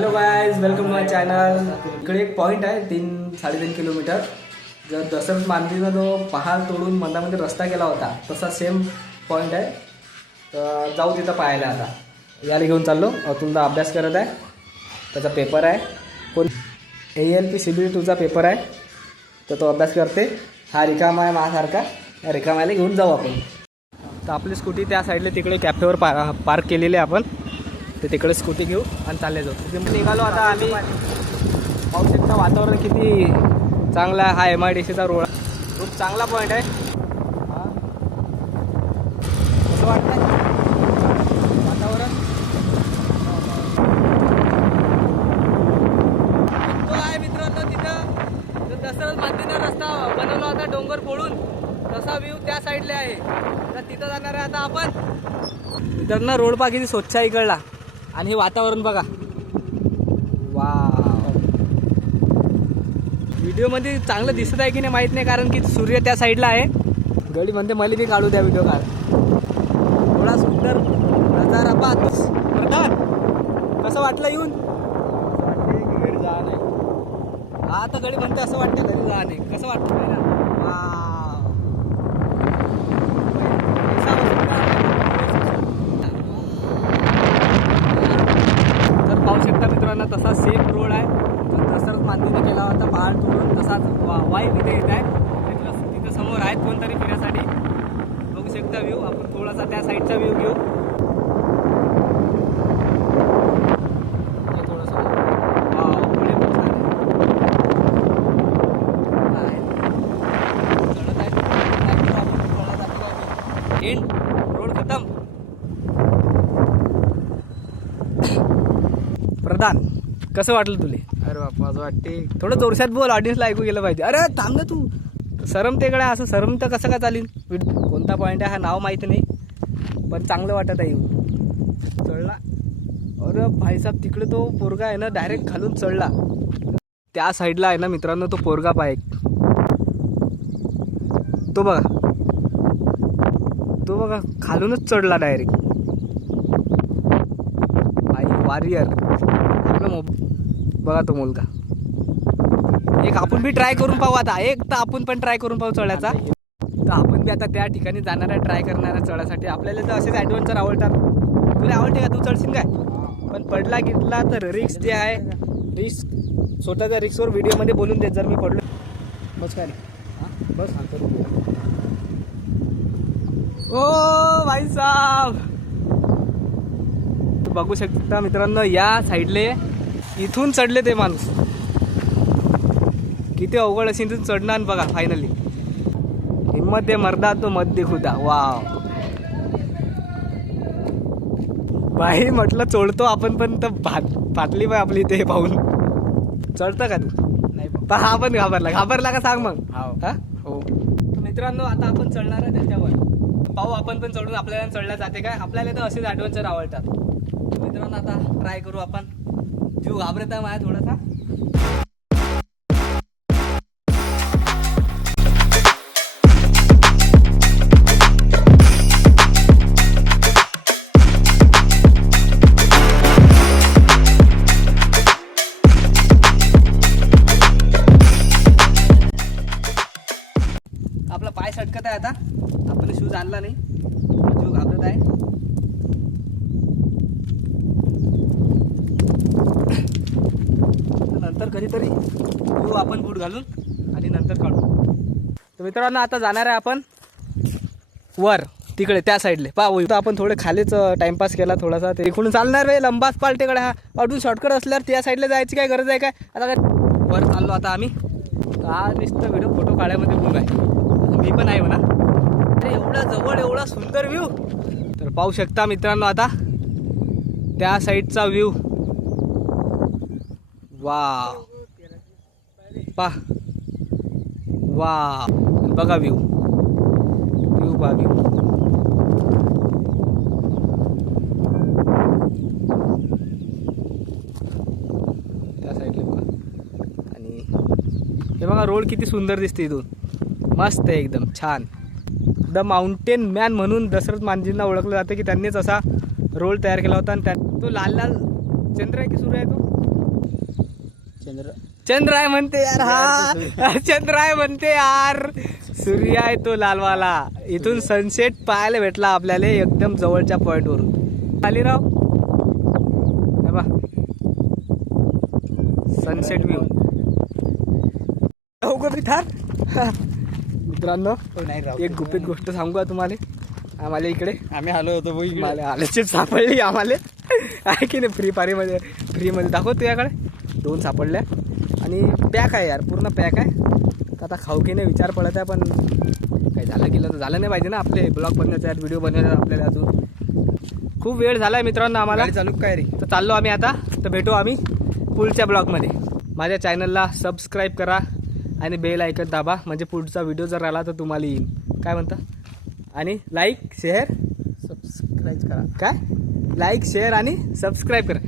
Hello guys, welcome to my channel. इकडे एक point आहे 3-3.5 किलोमीटर. जर दसरथ मांदीनं जो पहाड तोडून मंदामध्ये रस्ता केला होता तसा सेम पॉईंट आहे. तर जाऊ तिथं पाहायला. आता याला घेऊन चाललो. अतुलदा अभ्यास करत आहे, त्याचा पेपर आहे. कोण ALP CBT 2चा पेपर आहे, तर तो अभ्यास करते. हा रिकामा आहे माझ्यासारखा. या रिकामाला घेऊन जाऊ आपण. तर आपली स्कूटी त्या साईडला तिकडे कॅफेवर पार्क केलेली आहे आपण. तर तिकडे स्कूटी घेऊ आणि चालले जाऊ. तिथे निघालो आता आम्ही. पाहू शकता वातावरण किती चांगला आहे. हा MIDCचा रोड खूप चांगला पॉईंट आहे. कसं वाटतं वातावरण? तो आहे मित्रांनो तिथं जो दसरथ मांदीनं रस्ता बनवला होता डोंगर फोडून, तसा व्ह्यू त्या साईडला आहे. तर तिथं जाणार आहे आता आपण. मित्रांनो रोड पहा किती स्वच्छ आहे इकडला. आणि हे वातावरण बघा. वाव, व्हिडिओमध्ये चांगलं दिसत आहे की नाही माहीत नाही, कारण की सूर्य त्या साईडला आहे. गडी म्हणते मला बी काढू द्या व्हिडिओ काढ. थोडा सुंदर नजारा पाहतोस. प्रधान कसं वाटलं येऊन? वाटते की घरी जा नाही. हा तर गडी म्हणते असं वाटतं घरी जा नाही. कसं वाटतं पहिला? पाहू शकता मित्रांनो तसा सेम रोड आहे जो दसरथ मांदीने केला होता पहाड तोडून. तसाच वाईफ इथे येत आहे. तिथं समोर आहेत कोणतरी फिरण्यासाठी. बघू शकता व्ह्यू. आपण थोडासा त्या साईडचा व्ह्यू घेऊ. थोडंसं पुढे एंड रोड खतम. प्रधान कसं वाटलं तुले? अरे बापा असं वाटते. थोडं जोरशात बोल, ऑडियन्सला ऐकू गेलं पाहिजे. अरे थांब ना तू. सरमतेकडे असं सरम तर कसं काय चालेल? कोणता पॉईंट आहे हा नाव माहिती नाही, पण चांगलं वाटत आहे. चढला. अरे भाईसाहेब तिकडे तो पोरगा आहे ना डायरेक्ट खालून चढला. त्या साईडला आहे ना मित्रांनो तो पोरगा पाय तो बघा, तो बघा खालूनच चढला डायरेक्ट. वॉरियर बघा तो मुलगा. एक आपण बी ट्राय करून पाहू आता. एक तर आपण पण ट्राय करून पाहू चढायचा. तर आपण बी आता त्या ठिकाणी जाणार आहे ट्राय करणार आहे चढायसाठी. आपल्याला तर असेच ॲडव्हेंचर आवडतात. तुला आवडते का? तू चढशील काय? पण पडला गिटला तर रिस्क जे आहे, रिस्क स्वतःच्या रिस्कवर व्हिडिओमध्ये बोलून देत. जर मी पडलो बस काय नाही बस ओ भाई साहब. बघू शकता मित्रांनो या साईडले इथून चढले ते माणूस. किती अवघड असेल तिथून चढणार बघा. फायनली हिम्मत दे मर्दा तो मत दे खुदा. वाव बाई म्हटलं चढतो आपण, पण तर फाटली बाई आपली ते पाहून. चढतं का तू? नाही हा पण घाबरला का सांग मग. हा हो मित्रांनो आता आपण चढणार आहे त्याच्यावर. पाहू आपण पण चढून आपल्याला चढल्या जाते काय. आपल्याला तर असेच ॲडव्हेंचर आवडतात. मित्रांनो आता ट्राय करू आपण. जीव घाबरत आहे माझ्या थोडासा. आपला पाय सटकत आहे आता. आपण शूज आणला नाही, जीव घाबरत आहे. नंतर कधीतरी घेऊ आपण बूट घालून आणि नंतर काढू. तर मित्रांनो आता जाणार आहे आपण वर तिकडे त्या साईडले. पाहू तर आपण थोडे खालीच टाइमपास केला थोडासा. ते इकडून चालणार रे लंबाच पालटेकडे. हा अजून शॉर्टकट असल्यावर त्या साईडला जायची काय गरज आहे काय? आता काय वर चाललो आता आम्ही. हा नुसतं व्हिडिओ फोटो काढायमध्ये गुण आहे. मी पण आहे म्हणा. अरे एवढा जवळ एवढा सुंदर व्ह्यू. तर पाहू शकता मित्रांनो आता त्या साईडचा व्ह्यू. वा पा वा बघा व्ह्यू. व्ह्यू बा व्ह्यू. त्या साईडला बघा. आणि हे बघा रोड किती सुंदर दिसते इथून. मस्त आहे एकदम छान. द माउंटेन मॅन म्हणून दशरथ मांझींना ओळखलं जातं की त्यांनीच असा रोल तयार केला होता. आणि तो लाल लाल चंद्र आहे की सूर्य आहे तो चंद्र आहे म्हणते यार, हा चंद्र आहे म्हणते यार. सूर्य आहे तो लालवाला. इथून सनसेट पाहायला भेटला आपल्याला एकदम जवळच्या पॉइंट वरून. अलीराव सनसेट व्ह्यू मित्रांनो. एक गुपित गोष्ट सांगू का तुम्हाला. आम्हाला इकडे आम्ही आलो होतो आल्याची सापडली आम्हाला. आहे की नाही फ्रीमध्ये दाखव तुझ्याकडे 2 सापडल्या आणि पॅक आहे यार, पूर्ण पॅक आहे. तर आता खाऊ की नाही विचार पडत आहे, पण काही झालं गेलं तर झालं नाही पाहिजे ना. आपले ब्लॉग बनवायचे व्हिडिओ बनवायचे आपल्याला. अजून खूप वेळ झाला आहे मित्रांनो आम्हाला. चालू काय रे. तर चाललो आम्ही आता. तर भेटू आम्ही पुढच्या ब्लॉगमध्ये. माझ्या चॅनलला सबस्क्राईब करा आणि बेल आयकन दाबा, म्हणजे पुढचा व्हिडिओ जर आला तर तुम्हाला येईल. काय म्हणता. आणि लाईक शेअर सबस्क्राईब करा. काय लाईक शेअर आणि सबस्क्राईब करा.